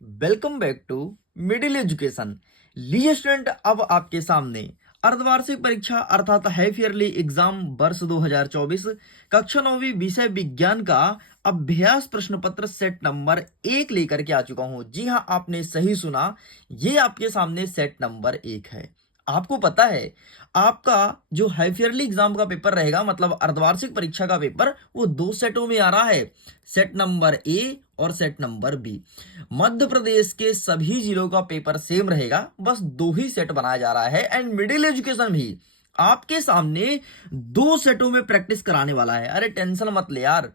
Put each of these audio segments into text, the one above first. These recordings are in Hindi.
Welcome back to middle education. लीजिए स्टूडेंट, अब आपके सामने अर्धवार्षिक परीक्षा अर्थात हाफ ईयरली एग्जाम वर्ष 2024 कक्षा 9वीं विषय विज्ञान का अभ्यास प्रश्न पत्र सेट नंबर 1 लेकर के आ चुका हूं। जी हां, आपने सही सुना, ये आपके सामने सेट नंबर 1 है। आपको पता है, आपका जो हाफ ईयरली एग्जाम का पेपर रहेगा, मतलब अर्धवार्षिक परीक्षा का पेपर, वो दो सेटों में आ रहा है, सेट नंबर ए और set number B. Madhya Pradesh के सभी जिलों का पेपर सेम रहेगा, बस दो ही सेट बनाया जा रहा है। एंड मिडिल एजुकेशन भी आपके सामने दो सेटों में प्रैक्टिस कराने वाला है। अरे टेंशन मत ले यार,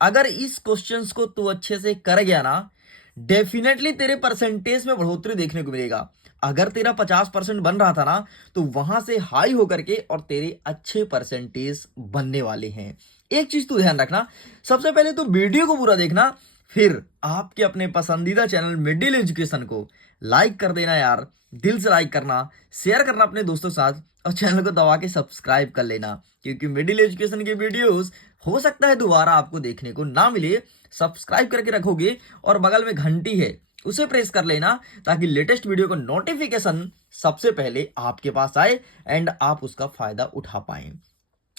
अगर इस क्वेश्चंस को तू अच्छे से कर गया ना, डेफिनेटली तेरे परसेंटेज में बढ़ोतरी देखने को मिलेगा। अगर तेरा 50% बन रहा था ना, तो वहां से हाई होकर के और तेरे अच्छे परसेंटेज बनने वाले हैं। एक चीज तू ध्यान रखना, सबसे पहले तो वीडियो को पूरा देखना, फिर आपके अपने पसंदीदा चैनल मिडिल एजुकेशन को लाइक कर देना यार, दिल से लाइक करना, शेयर करना अपने दोस्तों के साथ, और चैनल को दबा के सब्सक्राइब कर लेना, क्योंकि मिडिल एजुकेशन के वीडियोस हो सकता है दोबारा आपको देखने को ना मिले। सब्सक्राइब करके रखोगे और बगल में घंटी है, उसे प्रेस कर लेना, ताकि लेटेस्ट वीडियो का नोटिफिकेशन सबसे पहले आपके पास आए एंड आप उसका फायदा उठा पाएं।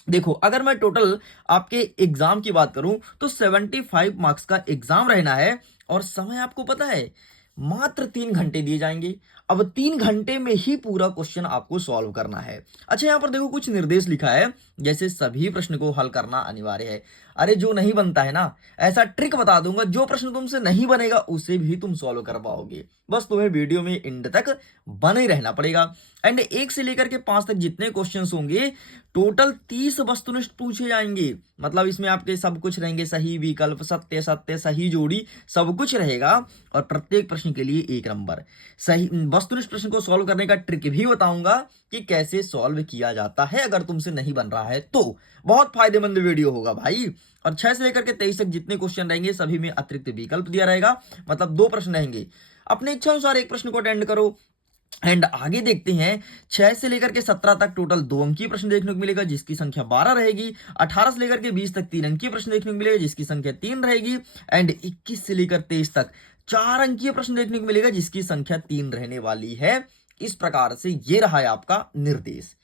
देखो, अगर मैं टोटल आपके एग्जाम की बात करूं तो 75 मार्क्स का एग्जाम रहना है, और समय आपको पता है मात्र 3 घंटे दिए जाएंगे। अब 3 घंटे में ही पूरा क्वेश्चन आपको सॉल्व करना है। अच्छा, यहां पर देखो कुछ निर्देश लिखा है, जैसे सभी प्रश्न को हल करना अनिवार्य है। अरे जो नहीं बनता है ना, ऐसा ट्रिक बता दूंगा, जो प्रश्न तुमसे नहीं बनेगा उसे भी तुम सॉल्व कर पाओगे। बस तुम्हें वीडियो में एंड तक बने रहना पड़ेगा। एंड 1 से लेकर के 5 तक जितने क्वेश्चन होंगे, टोटल 30 वस्तुनिष्ठ पूछे जाएंगे। मतलब इसमें आपके सब कुछ रहेंगे, सही विकल्प, सत्य सत्य, सही जोड़ी, सब कुछ रहेगा। और प्रत्येक प्रश्न के लिए 1 नंबर। सही वस्तुनिष्ठ प्रश्न को सॉल्व करने का ट्रिक भी बताऊंगा कि कैसे सॉल्व किया जाता है, अगर तुमसे नहीं बन रहा है तो। बहुत फायदेमंद वीडियो होगा भाई। और 6 से लेकर के 23 तक जितने क्वेश्चन रहेंगे, सभी में अतिरिक्त विकल्प दिया रहेगा, मतलब 2 प्रश्न रहेंगे। अपने इच्छा अनुसार एक प्रश्न को अटेंड करो। एंड आगे देखते हैं, 6 से लेकर के 17 तक टोटल 2 अंकीय प्रश्न देखने को मिलेगा, जिसकी संख्या 12 रहेगी। 18 से लेकर के 20 तक 3 अंकीय प्रश्न देखने को मिलेगा, जिसकी संख्या 3 रहेगी। एंड 21 से लेकर 23 तक 4 अंकीय प्रश्न देखने को मिलेगा, जिसकी संख्या 3 रहने वाली है। इस प्रकार से ये रहा है आपका निर्देश।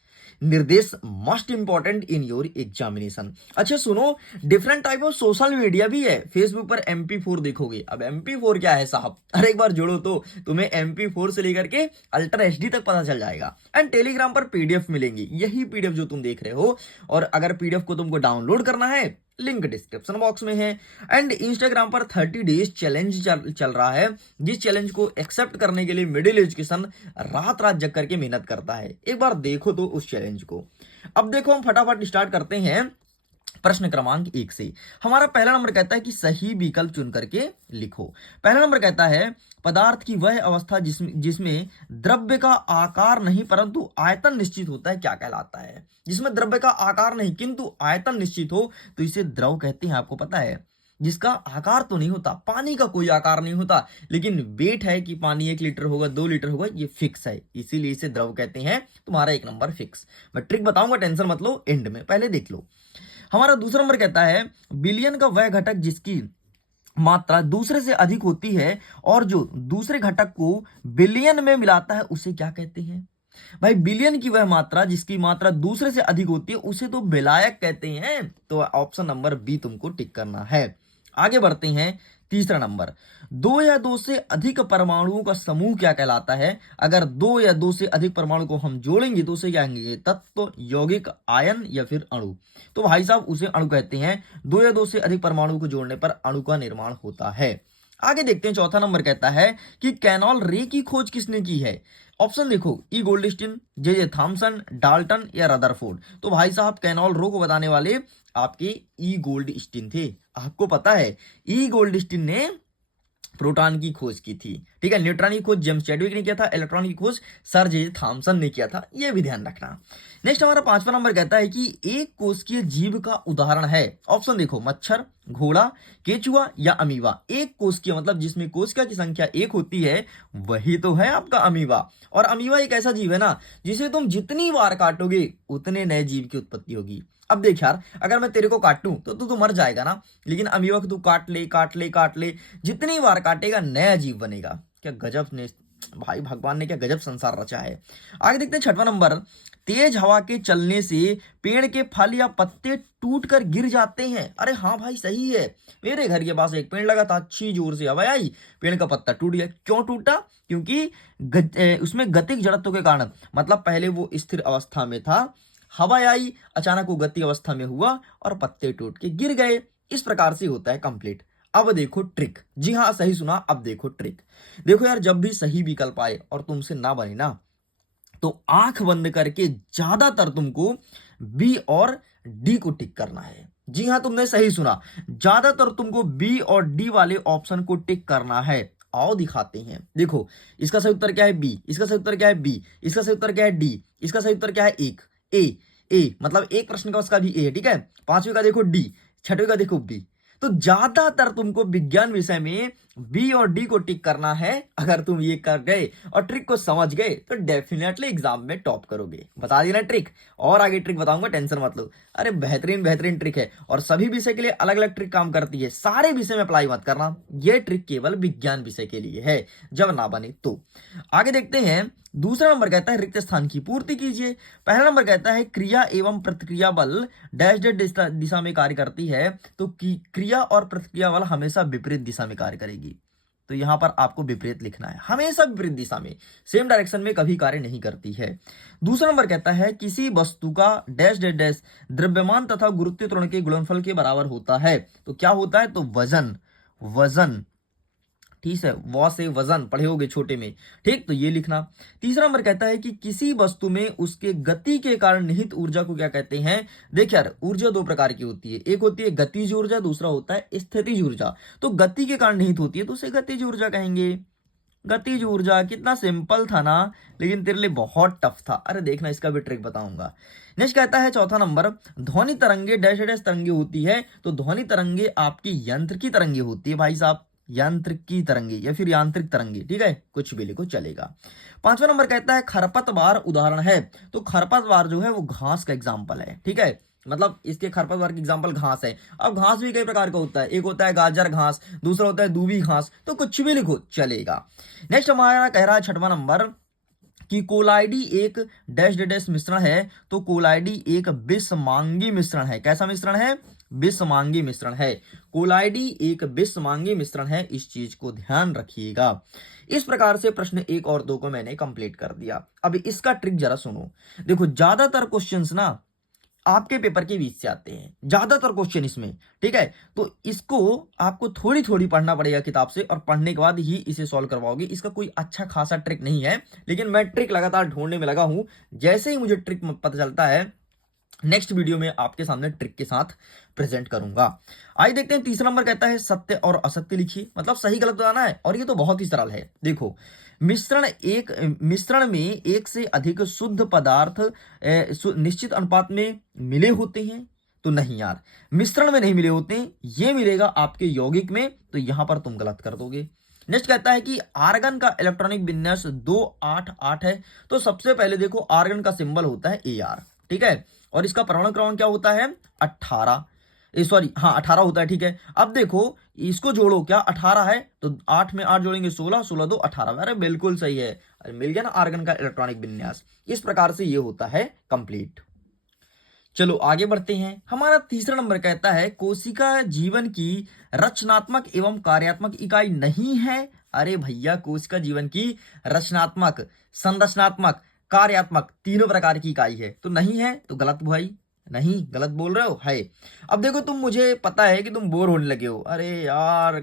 निर्देश must important in your examination. अच्छा सुनो, different type of social media भी है। फेसबुक पर MP4 देखोगे। अब MP4 क्या है साहब, अरे एक बार जोड़ो तो तुम्हें MP4 से लेकर के अल्ट्रा HD तक पता चल जाएगा। एंड टेलीग्राम पर PDF मिलेंगी, यही PDF जो तुम देख रहे हो। और अगर PDF को तुमको डाउनलोड करना है, लिंक डिस्क्रिप्शन बॉक्स में है। एंड इंस्टाग्राम पर 30 डेज चैलेंज चल रहा है, जिस चैलेंज को एक्सेप्ट करने के लिए मिडिल एजुकेशन रात रात जग करके मेहनत करता है। एक बार देखो तो उस चैलेंज को। अब देखो, हम फटाफट स्टार्ट करते हैं प्रश्न क्रमांक 1 से। हमारा पहला नंबर कहता है कि सही विकल्प चुन करके लिखो। पहला नंबर कहता है, पदार्थ की वह अवस्था जिसमें द्रव्य का आकार नहीं परंतु आयतन निश्चित होता है, क्या कहलाता है? जिसमें द्रव्य का आकार नहीं किंतु आयतन निश्चित हो, तो इसे द्रव कहते हैं। आपको पता है, जिसका आकार तो नहीं होता, पानी का कोई आकार नहीं होता, लेकिन वेट है कि पानी 1 लीटर होगा, 2 लीटर होगा, ये फिक्स है, इसीलिए इसे द्रव कहते हैं। तुम्हारा 1 नंबर फिक्स। मैं ट्रिक बताऊंगा, टेंशन मत लो, एंड में, पहले देख लो। हमारा दूसरा नंबर कहता है, बिलियन का वह घटक जिसकी मात्रा दूसरे से अधिक होती है और जो दूसरे घटक को बिलियन में मिलाता है, उसे क्या कहते हैं? भाई, बिलियन की वह मात्रा जिसकी मात्रा दूसरे से अधिक होती है, उसे तो विलायक कहते हैं। तो ऑप्शन नंबर बी तुमको टिक करना है। आगे बढ़ते हैं, तीसरा नंबर, 2 या 2 से अधिक परमाणुओं का समूह क्या कहलाता है? अगर 2 या 2 से अधिक परमाणु को हम जोड़ेंगे तो उसे क्या कहेंगे? तत्व, यौगिक, आयन या फिर अणु। तो भाई साहब, उसे अणु कहते हैं। 2 या 2 से अधिक परमाणु को जोड़ने पर अणु का निर्माण होता है। आगे देखते हैं, चौथा नंबर कहता है कि कैनॉल रे की खोज किसने की है? ऑप्शन देखो, ई गोल्डस्टीन, जे थॉमसन, डाल्टन या रदरफोर्ड। तो भाई साहब, कैनॉल रो को बताने वाले आपके ई गोल्डस्टीन थे। आपको पता है, ई गोल्डस्टीन ने प्रोटॉन की खोज की थी, ठीक है। न्यूट्रॉन की खोज जेम्स चैडविक ने किया था। इलेक्ट्रॉन की खोज सर जे थॉमसन ने किया था, यह भी ध्यान रखना। नेक्स्ट हमारा 5वां नंबर कहता है कि एक कोशिकीय जीव का उदाहरण है। ऑप्शन देखो, मच्छर, घोड़ा, केचुआ या अमीबा। एक कोशिकीय मतलब जिसमें कोशिका की संख्या 1 होती है, वही तो है आपका अमीबा। और अमीबा एक ऐसा जीव है ना, जिसे तुम जितनी बार काटोगे उतने नए जीव की उत्पत्ति होगी। अब देख यार, अगर मैं तेरे को काटूं तो तू मर जाएगा ना, लेकिन अमीबा को तू काट ले, जितनी बार काटेगा नया जीव बनेगा। क्या गजब ने भाई, भगवान ने क्या गजब संसार रचा है। आगे देखते हैं 6वां नंबर, तेज हवा के चलने से पेड़ के फल या पत्ते टूट कर गिर जाते हैं। अरे हाँ भाई, सही है। मेरे घर के पास एक पेड़ लगा था, अच्छी जोर से हवा आई, पेड़ का पत्ता टूट गया। क्यों टूटा? क्योंकि उसमें गतिक जड़त्व के कारण, मतलब पहले वो स्थिर अवस्था में था, हवा आई, अचानक वो गति अवस्था में हुआ और पत्ते टूट के गिर गए। इस प्रकार से होता है कंप्लीट। अब देखो ट्रिक। जी हाँ, सही सुना। अब देखो ट्रिक। देखो यार, जब भी सही विकल्प आए और तुमसे ना बने ना, तो आंख बंद करके ज्यादातर तुमको बी और डी को टिक करना है। जी हाँ, तुमने सही सुना, ज्यादातर तुमको बी और डी वाले ऑप्शन को टिक करना है। आओ दिखाते हैं। देखो, इसका सही उत्तर क्या है? बी। इसका सही उत्तर क्या है? बी। इसका सही उत्तर क्या है? डी। इसका सही उत्तर क्या है? एक ए। ए मतलब एक प्रश्न का उसका भी ए है, ठीक है। पांचवें का देखो डी, छठवें का देखो बी। तो ज्यादातर तुमको विज्ञान विषय में बी और डी को टिक करना है। अगर तुम ये कर गए और ट्रिक को समझ गए तो डेफिनेटली एग्जाम में टॉप करोगे। बता दी ना ट्रिक। और आगे ट्रिक बताऊंगा, टेंशन मत लो। अरे बेहतरीन बेहतरीन ट्रिक है और सभी विषय के लिए अलग अलग ट्रिक काम करती है। सारे विषय में अप्लाई मत करना, ये ट्रिक केवल विज्ञान विषय के लिए है, जब ना बने तो। आगे देखते हैं। दूसरा नंबर कहता है रिक्त स्थान की पूर्ति कीजिए। पहला नंबर कहता है क्रिया एवं प्रतिक्रिया बल डैश डैश दिशा में कार्य करती है, तो क्रिया और प्रतिक्रिया बल हमेशा विपरीत दिशा में कार्य करेगी। तो यहां पर आपको विपरीत लिखना है, हमेशा विपरीत दिशा में, सेम डायरेक्शन में कभी कार्य नहीं करती है। दूसरा नंबर कहता है किसी वस्तु का डैश डैश डैश द्रव्यमान तथा गुरुत्वीय त्वरण के गुणनफल के बराबर होता है, तो क्या होता है? तो वजन। वजन, ठीक है, वो से वजन पढ़े होगे छोटे में, ठीक, तो ये लिखना। तीसरा नंबर कहता है कि किसी वस्तु में उसके गति के कारण निहित ऊर्जा को क्या कहते हैं? देखिए यार, ऊर्जा दो प्रकार की होती है, एक होती है गतिज ऊर्जा, दूसरा होता है स्थितिज ऊर्जा। तो गति के कारण निहित होती है तो उसे गतिज ऊर्जा कहेंगे। गतिज ऊर्जा, कितना सिंपल था ना, लेकिन तेरे लिए बहुत टफ था। अरे देखना, इसका भी ट्रिक बताऊंगा। नेक्स्ट कहता है चौथा नंबर, ध्वनि तरंगे डैश डैश तरंगे होती है, तो ध्वनि तरंगे आपकी यंत्र की तरंगे होती है भाई साहब, यांत्रिक की तरंगे या फिर यांत्रिक तरंगे, ठीक है, कुछ भी लिखो चलेगा। पांचवा नंबर कहता है खरपतवार उदाहरण है, तो खरपतवार जो है वो घास का एग्जाम्पल है, ठीक है, मतलब इसके खरपतवार की एग्जाम्पल घास है। अब घास भी कई प्रकार का होता है, एक होता है गाजर घास, दूसरा होता है दूबी घास, तो कुछ भी लिखो चलेगा। नेक्स्ट हमारा कह रहा है 6वां नंबर कि कोलाइडी एक डैश डैश मिश्रण है, तो कोलाइडी एक विषमांगी मिश्रण है। कैसा मिश्रण है? विषमांगी मिश्रण है। कोलाइडी एक विषमांगी मिश्रण है, इस चीज को ध्यान रखिएगा। इस प्रकार से प्रश्न 1 और 2 को मैंने कंप्लीट कर दिया। अब इसका ट्रिक जरा सुनो। देखो, ज्यादातर क्वेश्चंस ना आपके पेपर के बीच से आते हैं, ज्यादातर क्वेश्चन इसमें, ठीक है, तो इसको आपको थोड़ी थोड़ी पढ़ना पड़ेगा किताब से, और पढ़ने के बाद ही इसे सॉल्व करवाओगे। इसका कोई अच्छा खासा ट्रिक नहीं है, लेकिन मैं ट्रिक लगातार ढूंढने में लगा हूं। जैसे ही मुझे ट्रिक पता चलता है, नेक्स्ट वीडियो में आपके सामने ट्रिक के साथ प्रेजेंट करूंगा। आइए देखते हैं। तीसरा नंबर कहता है सत्य और असत्य लिखिए, मतलब सही गलत बताना है, और ये तो बहुत ही सरल है। देखो, मिश्रण में एक से अधिक शुद्ध पदार्थ निश्चित अनुपात में मिले होते हैं, तो नहीं यार, मिश्रण में नहीं मिले होते हैं, ये मिलेगा आपके यौगिक में, तो यहां पर तुम गलत कर दोगे। नेक्स्ट कहता है कि आर्गन का इलेक्ट्रॉनिक विन्यास 288 है, तो सबसे पहले देखो आर्गन का सिंबल होता है AR, ठीक है, और इसका परमाणु क्रमांक क्या होता है? 18, सॉरी हाँ 18 होता है, ठीक है। अब देखो इसको जोड़ो, क्या 18 है, तो 8 में 8 जोड़ेंगे 16, 16 2 18। अरे बिल्कुल सही है, अरे मिल गया ना आर्गन का इलेक्ट्रॉनिक विन्यास। इस प्रकार से ये होता है कंप्लीट। चलो आगे बढ़ते हैं। हमारा तीसरा नंबर कहता है कोशिका जीवन की रचनात्मक एवं कार्यात्मक इकाई नहीं है। अरे भैया, कोशिका जीवन की रचनात्मक, संरचनात्मक, कार्यात्मक तीनों प्रकार की इकाई है, तो नहीं है, तो गलत भाई, नहीं, गलत बोल रहे हो, है। अब देखो, तुम, मुझे पता है कि तुम बोर होने लगे हो। अरे यार,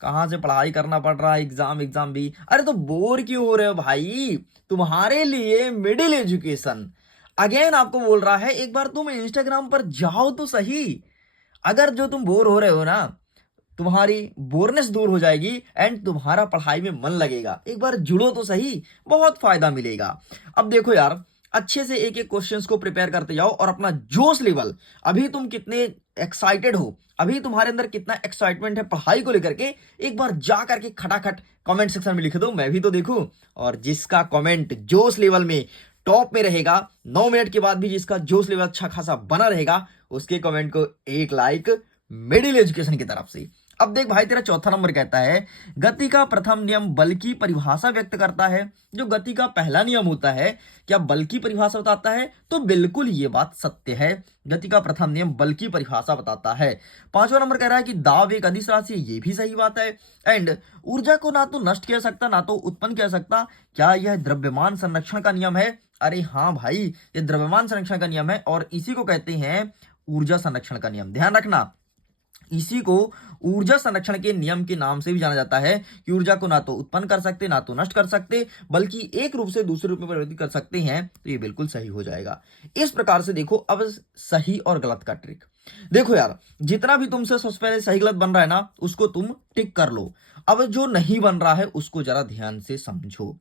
कहां से पढ़ाई करना पड़ रहा है, एग्जाम भी। अरे तो बोर क्यों हो रहे हो भाई? तुम्हारे लिए मिडिल एजुकेशन अगेन आपको बोल रहा है, एक बार तुम इंस्टाग्राम पर जाओ तो सही। अगर जो तुम बोर हो रहे हो ना, तुम्हारी बोरनेस दूर हो जाएगी एंड तुम्हारा पढ़ाई में मन लगेगा। एक बार जुड़ो तो सही, बहुत फायदा मिलेगा। अब देखो यार, अच्छे से एक एक क्वेश्चंस को प्रिपेयर करते जाओ, और अपना जोश लेवल, अभी तुम कितने एक्साइटेड हो, अभी तुम्हारे अंदर कितना एक्साइटमेंट है पढ़ाई को लेकर के, एक बार जा करके खटाखट कमेंट सेक्शन में लिख दो, मैं भी तो देखूं। और जिसका कमेंट जोश लेवल में टॉप में रहेगा, 9 मिनट के बाद भी जिसका जोश लेवल अच्छा खासा बना रहेगा, उसके कमेंट को एक लाइक मिडिल एजुकेशन की तरफ से। अब देख भाई, तेरा चौथा नंबर कहता है गति का प्रथम नियम बल की परिभाषा व्यक्त करता है। जो गति का पहला नियम होता है, क्या बल की परिभाषा बताता है? तो बिल्कुल ये बात सत्य है, गति का प्रथम नियम बल की परिभाषा बताता है। पांचवा नंबर कह रहा है कि दाब एक अदिश राशि है, ये भी सही बात है। एंड ऊर्जा को ना तो नष्ट किया सकता ना तो उत्पन्न किया सकता, क्या यह द्रव्यमान संरक्षण का नियम है? अरे हाँ भाई, ये द्रव्यमान संरक्षण का नियम है और इसी को कहते हैं ऊर्जा संरक्षण का नियम। ध्यान रखना, इसी को ऊर्जा संरक्षण के नियम के नाम से भी जाना जाता है कि ऊर्जा को ना तो उत्पन्न कर सकते ना तो नष्ट कर सकते, बल्कि एक रूप से दूसरे रूप में परिवर्तित कर सकते हैं। तो ये बिल्कुल सही हो जाएगा। इस प्रकार से देखो अब सही और गलत का ट्रिक। देखो यार, जितना भी तुमसे सबसे पहले सही गलत बन रहा है ना, उसको तुम टिक कर लो। अब जो नहीं बन रहा है उसको जरा ध्यान से समझो।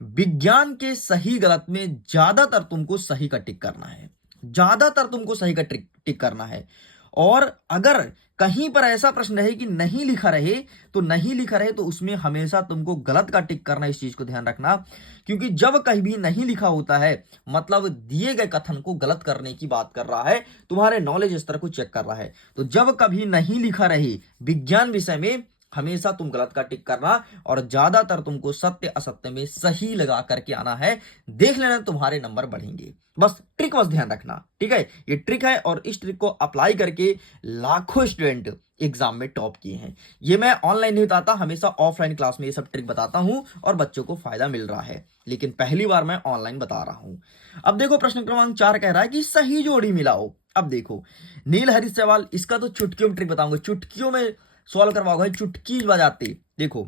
विज्ञान के सही गलत में ज्यादातर तुमको सही का टिक करना है, ज्यादातर तुमको सही का टिक करना है। और अगर कहीं पर ऐसा प्रश्न रहे कि नहीं लिखा रहे, तो नहीं लिखा रहे तो उसमें हमेशा तुमको गलत का टिक करना। इस चीज को ध्यान रखना, क्योंकि जब कहीं भी नहीं लिखा होता है मतलब दिए गए कथन को गलत करने की बात कर रहा है, तुम्हारे नॉलेज स्तर को चेक कर रहा है। तो जब कभी नहीं लिखा रहे विज्ञान विषय में, हमेशा तुम गलत का टिक करना और ज्यादातर तुमको सत्य असत्य में सही लगा करके आना है। देख लेना तुम्हारे नंबर बढ़ेंगे। बस ट्रिक बस ध्यान रखना, ठीक है? ये ट्रिक है और इस ट्रिक को अप्लाई करके लाखों स्टूडेंट एग्जाम में टॉप किए हैं। ये मैं ऑनलाइन नहीं बताता, हमेशा ऑफलाइन क्लास में ये सब ट्रिक बताता हूं और बच्चों को फायदा मिल रहा है, लेकिन पहली बार मैं ऑनलाइन बता रहा हूं। अब देखो प्रश्न क्रमांक 4 कह रहा है कि सही जोड़ी मिलाओ। अब देखो नील हरी सवाल, इसका तो चुटकियों में ट्रिक बताऊंगा, चुटकियों में सॉल्व करवाओगे, चुटकी बजाते। देखो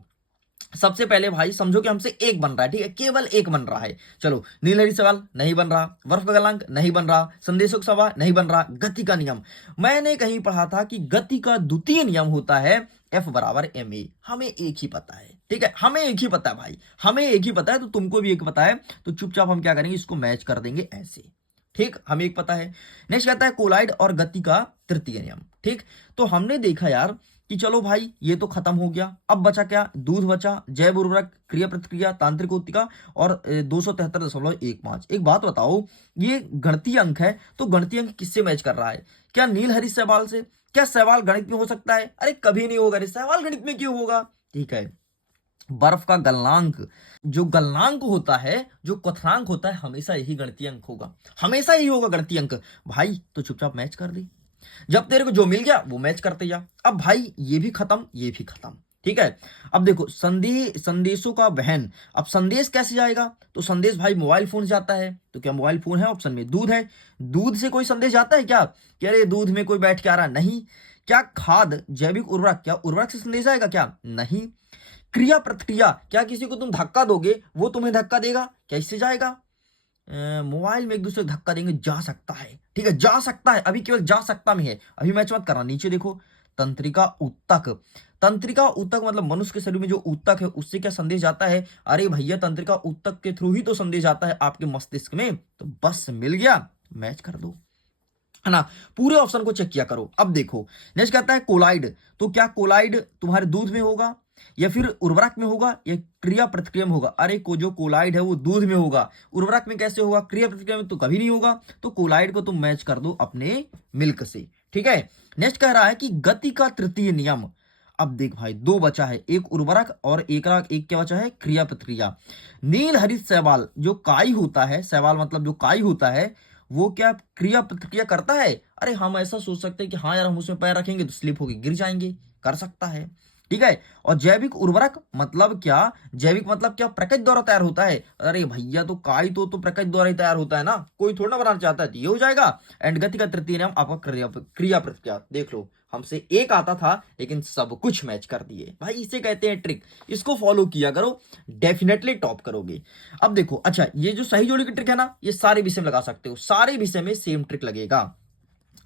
सबसे पहले भाई समझो कि हमसे एक बन रहा है, ठीक है? केवल एक बन रहा है। चलो, नीलहरी सवाल नहीं बन रहा, बर्फ का गलनांक नहीं बन रहा, संदेशों का सवाल नहीं बन रहा, गति का नियम। मैंने कहीं पढ़ा था कि गति का द्वितीय नियम होता है F बराबर ma। हमें एक ही पता है, ठीक है? हमें एक ही पता है भाई, हमें एक ही पता है, तो तुमको भी एक पता है। तो चुपचाप हम क्या करेंगे, इसको मैच कर देंगे ऐसे, ठीक? हमें एक पता है। नेक्स्ट कहता है कोलाइड और गति का तृतीय नियम, ठीक? तो हमने देखा यार कि चलो भाई ये तो खत्म हो गया। अब बचा क्या? दूध बचा, जैव उर्वरक, क्रिया प्रतिक्रिया, तांत्रिक उत्तिका और 273.15। एक बात बताओ, ये गणितीय अंक है, तो गणितीय अंक किससे मैच कर रहा है? क्या नील हरी सवाल से? क्या सवाल गणित में हो सकता है? अरे कभी नहीं होगा रे, सवाल गणित में क्यों होगा? ठीक है, बर्फ का गलनांक, जो गलनांक होता है, जो क्वथनांक होता है, हमेशा यही गणितीय अंक होगा, हमेशा यही होगा गणितीय अंक भाई। तो चुपचाप मैच कर दे, जब तेरे को जो मिल गया वो मैच करते जा। अब भाई ये भी खत्म, ये भी खत्म, ठीक है? अब देखो संदेशों का वहन। अब संदेश कैसे जाएगा? तो संदेश भाई मोबाइल फोन से जाता है। तो क्या मोबाइल फोन है? ऑप्शन में दूध है, दूध से कोई संदेश जाता है क्या? कि अरे दूध में कोई बैठ के आ रहा? नहीं। क्या खाद, जैविक उर्वरक, क्या उर्वरक से संदेश आएगा क्या? नहीं। क्रिया प्रतिक्रिया, क्या किसी को तुम धक्का दोगे वो तुम्हें धक्का देगा? क्या इससे जाएगा? मोबाइल में एक दूसरे को धक्का देंगे, जा सकता है, ठीक है? जा सकता है, अभी केवल जा सकता में है, अभी मैच मत करना। नीचे देखो तंत्रिका ऊतक, तंत्रिका ऊतक मतलब मनुष्य के शरीर में जो ऊतक है उससे क्या संदेश जाता है? अरे भैया तंत्रिका ऊतक के थ्रू ही तो संदेश आता है आपके मस्तिष्क में। तो बस मिल गया, मैच कर दो, है ना? पूरे ऑप्शन को चेक किया करो। अब देखो नेक्स्ट कहता है कोलाइड। तो क्या कोलाइड तुम्हारे दूध में होगा या फिर उर्वरक में होगा या क्रिया प्रतिक्रिया में होगा? अरे को जो कोलाइड है वो दूध में होगा, उर्वरक में कैसे होगा? क्रिया प्रतिक्रिया में तो कभी नहीं होगा। तो कोलाइड को तुम मैच कर दो अपने मिल्क से, ठीक है? नेक्स्ट कह रहा है कि गति का तृतीय नियम। अब देख भाई दो बचा है, एक उर्वरक और एक क्या बचा है? क्रिया प्रतिक्रिया। नील हरित शैवाल जो काई होता है, शैवाल मतलब जो काई होता है, वो क्या क्रिया प्रतिक्रिया करता है? अरे हम ऐसा सोच सकते हैं कि हाँ यार हम उसमें पैर रखेंगे तो स्लिप होकर गिर जाएंगे, कर सकता है, ठीक है? और जैविक उर्वरक मतलब क्या? जैविक मतलब क्या? प्रकृति द्वारा तैयार होता है। अरे भैया तो काई तो प्रकृति द्वारा ही तैयार होता है ना, कोई थोड़ा ना बनाना चाहता है, तो ये हो जाएगा। एंड गति का तृतीय नियम आपका क्रिया प्रतिक्रिया। देख लो हमसे एक आता था लेकिन सब कुछ मैच कर दिए भाई, इसे कहते हैं ट्रिक। इसको फॉलो किया करो, डेफिनेटली टॉप करोगे। अब देखो अच्छा, ये जो सही जोड़ी की ट्रिक है ना, ये सारे विषय में लगा सकते हो, सारे विषय में सेम ट्रिक लगेगा।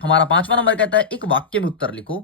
हमारा 5वां नंबर कहता है एक वाक्य में उत्तर लिखो।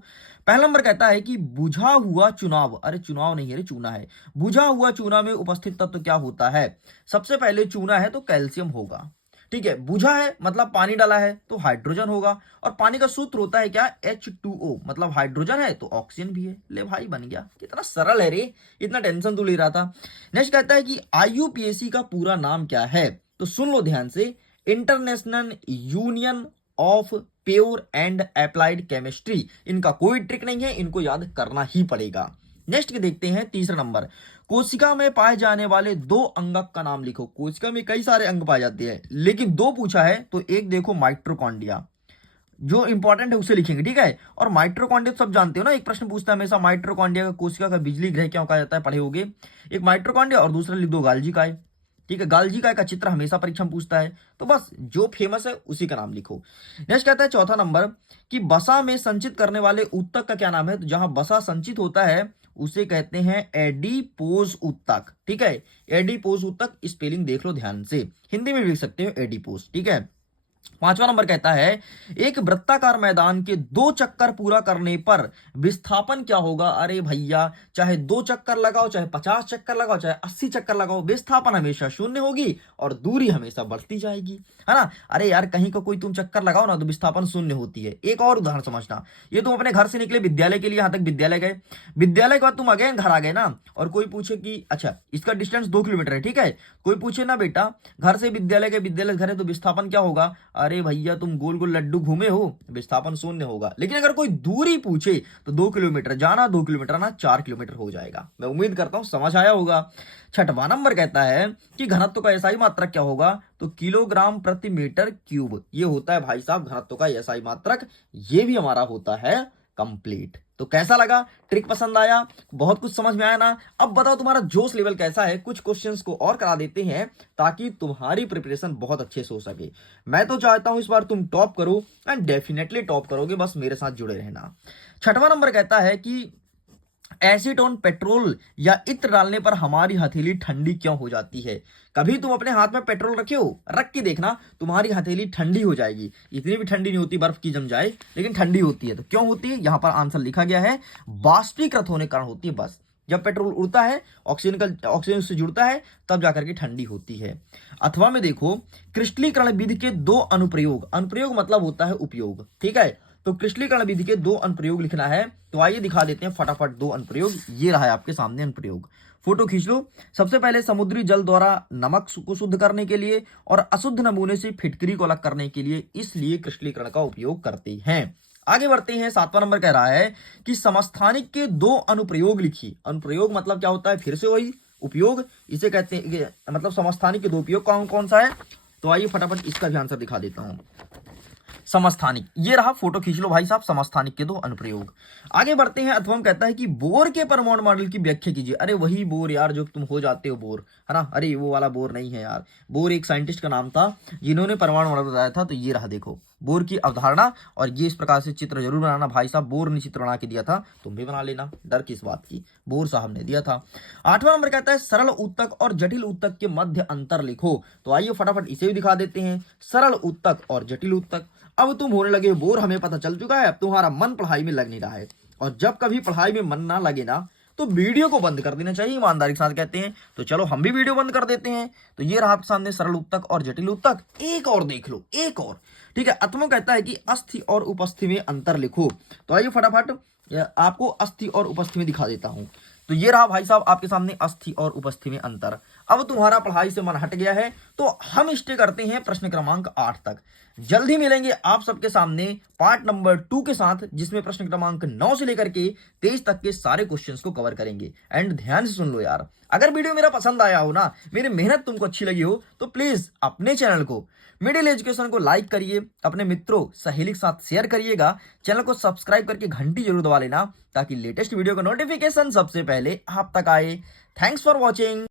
पहला नंबर कहता है कि बुझा हुआ चुनाव, अरे चुनाव नहीं है रे, चूना है। बुझा हुआ चूना में उपस्थित तत्व क्या होता है? सबसे पहले चूना है तो कैल्शियम होगा, ठीक है? बुझा है मतलब पानी डाला है तो हाइड्रोजन होगा, और पानी का सूत्र होता है क्या? H2O, मतलब हाइड्रोजन है तो ऑक्सीजन भी है। ले भाई बन गया, कितना सरल है रे, इतना टेंशन तो ले रहा था। नेक्स्ट कहता है कि IUPAC का पूरा नाम क्या है? तो सुन लो ध्यान से, international union of pure and applied chemistry. इनका कोई ट्रिक नहीं है, इनको याद करना ही पड़ेगा। नेक्स्ट के देखते हैं तीसरा नंबर, कोशिका में पाए जाने वाले दो अंगक का नाम लिखो। कोशिका में कई सारे अंग पाए जाते हैं, लेकिन दो पूछा है तो एक देखो माइटोकॉन्ड्रिया, जो इंपॉर्टेंट है उसे लिखेंगे, ठीक है। और माइटोकॉन्ड्रिया तो सब जानते हो ना, एक प्रश्न पूछता है हमेशा माइटोकॉन्ड्रिया का कोशिका का बिजली ग्रह क्या कहा जाता है, पढ़े होगे। एक माइटोकॉन्ड्रिया और दूसरा लिख दो गाल्जी काय, ठीक है। गाल्जी काय का चित्र हमेशा परीक्षा में पूछता है, तो बस जो फेमस है उसी का नाम लिखो। नेक्स्ट कहता है चौथा नंबर कि बसा में संचित करने वाले ऊतक का क्या नाम है। तो जहां बसा संचित होता है उसे कहते हैं एडिपोज ऊतक, ठीक है। एडिपोज ऊतक स्पेलिंग देख लो ध्यान से, हिंदी में भी लिख सकते हो एडिपोज, ठीक है। पांचवा नंबर कहता है एक वृत्ताकार मैदान के 2 चक्कर पूरा करने पर विस्थापन क्या होगा। अरे भैया, चाहे 2 चक्कर लगाओ, चाहे 50 चक्कर लगाओ, चाहे 80 चक्कर लगाओ, विस्थापन हमेशा शून्य होगी और दूरी हमेशा बढ़ती जाएगी, है ना। अरे यार, कहीं का कोई तुम चक्कर लगाओ ना तो विस्थापन शून्य होती है। एक और उदाहरण समझना, ये तुम अपने घर से निकले विद्यालय के लिए, यहां तक विद्यालय गए, विद्यालय के बाद तुम अगेन घर आ गए ना, और कोई पूछे कि अच्छा इसका डिस्टेंस 2 किलोमीटर है, ठीक है। कोई पूछे ना बेटा घर से विद्यालय के, विद्यालय घर है तो विस्थापन क्या होगा। अरे भैया, तुम गोल गोल लड्डू घूमे हो, विस्थापन शून्य होगा। लेकिन अगर कोई दूरी पूछे तो 2 किलोमीटर जाना, 2 किलोमीटर आना, 4 किलोमीटर हो जाएगा। मैं उम्मीद करता हूं समझ आया होगा। छठवां नंबर कहता है कि घनत्व का एसआई मात्रक क्या होगा। तो किलोग्राम प्रति मीटर क्यूब, ये होता है भाई साहब घनत्व का एसआई मात्रक। ये भी हमारा होता है कंप्लीट। तो कैसा लगा, ट्रिक पसंद आया, बहुत कुछ समझ में आया ना। अब बताओ तुम्हारा जोश लेवल कैसा है। कुछ क्वेश्चंस को और करा देते हैं ताकि तुम्हारी प्रिपरेशन बहुत अच्छे से हो सके। मैं तो चाहता हूं इस बार तुम टॉप करो, एंड डेफिनेटली टॉप करोगे, बस मेरे साथ जुड़े रहना। छठवां नंबर कहता है कि एसीटोन पेट्रोल या इत्र डालने पर हमारी हथेली ठंडी क्यों हो जाती है। कभी तुम अपने हाथ में पेट्रोल रखे हो, रख के देखना, तुम्हारी हथेली ठंडी हो जाएगी। इतनी भी ठंडी नहीं होती बर्फ की जम जाए, लेकिन ठंडी होती है। तो क्यों होती है, यहां पर आंसर लिखा गया है, बाष्पीकृत होने के कारण होती है। बस जब पेट्रोल उड़ता है, ऑक्सीजन से जुड़ता है, तब जाकर के ठंडी होती है। अथवा में देखो, क्रिस्टलीकरण विधि के 2 अनुप्रयोग, अनुप्रयोग मतलब होता है उपयोग, ठीक है। तो क्रिस्टलीकरण विधि के 2 अनुप्रयोग लिखना है। तो आइए दिखा देते हैं फटाफट 2 अनुप्रयोग। ये रहा है आपके सामने अनुप्रयोग, फोटो खींच लो। सबसे पहले समुद्री जल द्वारा नमक को शुद्ध करने के लिए और अशुद्ध नमूने से फिटकरी को अलग करने के लिए, इसलिए क्रिस्टलीकरण का उपयोग करते हैं। आगे बढ़ते हैं, 7वां नंबर कह रहा है कि समस्थानिक के 2 अनुप्रयोग लिखिए। अनुप्रयोग मतलब क्या होता है, फिर से वही उपयोग, इसे कहते हैं, मतलब समस्थानिक के 2 उपयोग कौन कौन सा है। तो आइए फटाफट इसका भी आंसर दिखा देता हूं। समस्थानिक, ये रहा, फोटो खींच लो भाई साहब, समस्थानिक के 2 अनुप्रयोग। आगे बढ़ते हैं, अथवा कहता है कि बोर के परमाणु मॉडल की व्याख्या कीजिए। अरे वही बोर यार जो तुम हो जाते हो बोर, है ना। अरे वो वाला बोर नहीं है यार, बोर एक साइंटिस्ट का नाम था जिन्होंने परमाणु मॉडल बताया था। तो ये रहा, देखो बोर की अवधारणा, और ये इस प्रकार से चित्र जरूर बनाना भाई साहब। बोर ने चित्र बना के दिया था, तुम भी बना लेना, डर किस बात की, बोर साहब ने दिया था। 8वां नंबर कहता है सरल ऊतक और जटिल ऊतक के मध्य अंतर लिखो। तो आइए फटाफट इसे भी दिखा देते हैं, सरल ऊतक और जटिल ऊतक। अब तुम होने लगे बोर, हमें पता चल चुका है। अब तुम्हारा मन पढ़ाई में लग नहीं रहा है, और जब कभी पढ़ाई में मन ना लगे ना तो वीडियो को बंद कर देना चाहिए, ईमानदारी के साथ कहते हैं। तो चलो हम भी वीडियो बंद कर देते हैं। तो ये रहा आपके सामने सरल ऊतक और जटिल ऊतक। एक और देख लो, एक और, ठीक है। अथवा कहता है कि अस्थि और उपस्थि में अंतर लिखो। तो आइए फटाफट आपको अस्थि और उपस्थि में दिखा देता हूं। तो ये रहा भाई साहब आपके सामने अस्थि और उपस्थि में अंतर। अब तुम्हारा पढ़ाई से मन हट गया है तो हम स्टे करते हैं प्रश्न क्रमांक 8 तक। जल्दी मिलेंगे आप सबके सामने पार्ट नंबर 2 के साथ, जिसमें प्रश्न क्रमांक 9 से लेकर के 23 तक के सारे क्वेश्चंस को कवर करेंगे। एंड ध्यान से सुन लो यार, अगर वीडियो मेरा पसंद आया हो ना, मेरी मेहनत तुमको अच्छी लगी हो, तो प्लीज अपने चैनल को मिडिल एजुकेशन को लाइक करिए, अपने मित्रों सहेली के साथ शेयर करिएगा, चैनल को सब्सक्राइब करके घंटी जरूर दबा लेना, ताकि लेटेस्ट वीडियो का नोटिफिकेशन सबसे पहले आप तक आए। Thanks for watching.